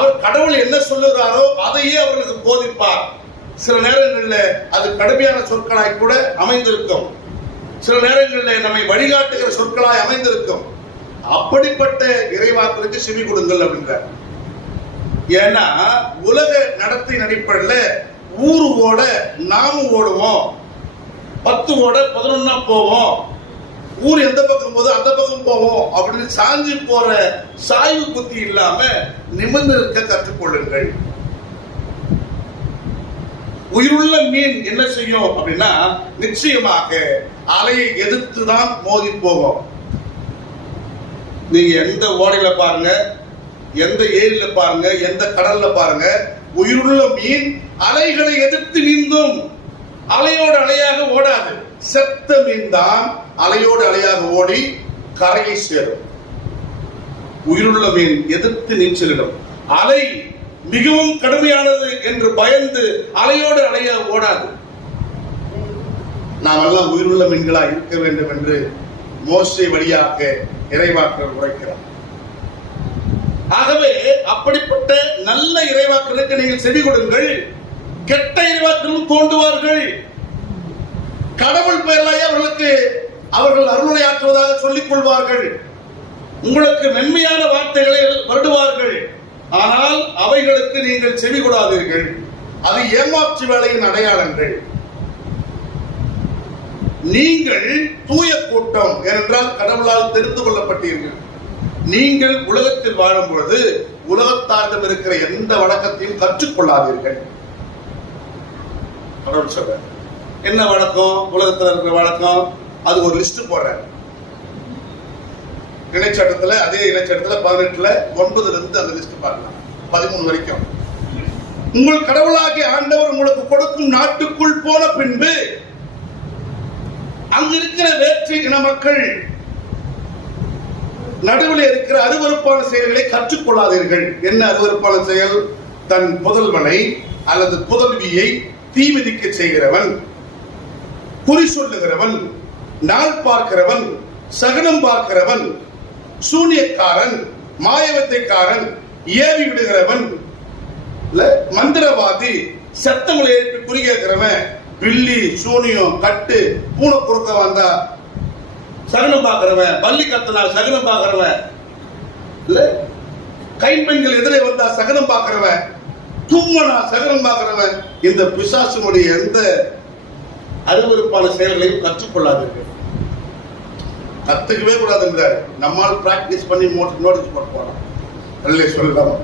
அவர் கடவுள் என்ன சொல்லுகிறாரோ அதையே அவர்களுக்கு போதிப்பார். சில நேரங்களில் அது கடுமையான சொற்களாய் கூட அமைந்திருக்கும், சில நேரங்களில் நம்மை வழிகாட்டுகிற சொற்களாய் அமைந்திருக்கும். அப்படிப்பட்ட இறைவாக்களுக்கு செவி கொடுங்கள் அப்படின்றார். ஏன்னா உலக நடத்தின் அடிப்படையில் ஊரு ஓட நாமும் ஓடுவோம், 10 ஓட 11 போவோம், ஊர் எந்த பக்கம் போதோ அந்த பக்கம் போவோம் அப்படின்னு சாஞ்சி போற சாய்வு புத்தி இல்லாம நிமிர்ந்து இருக்க கற்றுக்கொள்ளுங்கள். உயிருள்ள மீன் என்ன செய்யும் அப்படின்னா நிச்சயமாக அலையை எதிர்த்து தான் மோதி போகும். நீங்க எந்த ஓடையில பாருங்க, எந்த ஏரியில பாருங்க, எந்த கடல்ல பாருங்க, உயிருள்ள மீன் அலைகளை எதிர்த்து நீந்தும். அலையோடு அலையாக ஓடாது. செத்த மீன் தான் அலையோடு அலையாக ஓடி கரையை சேரும். உயிருள்ள மீன் எதிர்த்து நீச்சலிடும். அலை மிகவும் கடுமையானது என்று பயந்து அலையோடு அலைய ஓடாது. நாம் எல்லாம் உயிருள்ள மீன்களா இருக்க வேண்டும் என்று மோசே வழியாக இறைவாக்கர் உரைக்கிறார். ஆகவே அப்படிப்பட்ட நல்ல இறைவாக்களுக்கு நீங்கள் செவி கொடுங்கள். கெட்ட இறைவாக்களும் தோண்டுவார்கள். கடவுள் பெயராய் அவர்கள் அருளுரையாற்றுவதாக சொல்லிக் கொள்வார்கள். உங்களுக்கு மென்மையான வார்த்தைகளை வருடுவார்கள். ஆனால் அவைகளுக்கு நீங்கள் செவி கொடாதீர்கள். அது ஏமாற்று வேலையின் அடையாளங்கள். நீங்கள் தூய கூட்டம் என்றால் கடவுளால் தெரிந்து கொள்ளப்பட்டீர்கள். நீங்கள் உலகத்தில் வாழும் பொழுது உலகத்தாரிடம் இருக்கிற எந்த வழக்கத்தையும் கற்றுக்கொள்ளாதீர்கள். கடவுள் சொல்ற என்ன வழக்கம், உலகத்தில் இருக்கிற வழக்கம், அது ஒரு லிஸ்ட் போடுறாரு. இணைச்சட்டத்துல, அதே இணைச்சட்டத்துல 18ல 9ல இருந்து அந்த லிஸ்ட் பார்க்கலாம், 13 வரைக்கும். உங்கள் கடவுளாகிய ஆண்டவர் உங்களுக்கு கொடுக்கும் நாட்டுக்குள் போன பின்பு அங்க இருக்கிற வேற்று இன மக்கள் நடுவில் இருக்கிற அருவருப்பான செயல்களை கற்றுக்கொள்ளாதீர்கள். என்ன அருவருப்பான செயல்? தன் புதல்வனை அல்லது புதல்வியை தீ மிதிக்க செய்கிறவன், குறி சொல்லுகிறவன், நாள் பார்க்கிறவன், சகனம் பார்க்கிறவன், சூனியக்காரன், மாயவத்தைக்காரன், ஏவி விடுகிறவன், மந்திரவாதி, சத்தங்களை எழுப்பி குறி கேட்கிறவன், பில்லி சூனியம் கட்டு பூனை குறுக்க வந்தா சகனம் பார்க்கிறவன், பள்ளி கத்தனா சகனம் பார்க்கிறவன், கைப்பெண்கள் எதிரே வந்தா சகனம் பார்க்கிறவன், தும்மனா சகனம் பார்க்கிறவன், இந்த பிசாசுடைய எந்த அருவருப்பான செயல்களையும் கற்றுக்கொள்ளாதீர்கள். கத்துக்கவே கூடாதுன்றார். நம்மால் பிராக்டிஸ் பண்ணி நோட்டீஸ் போட்டு போறோம். சொல்லலாம்.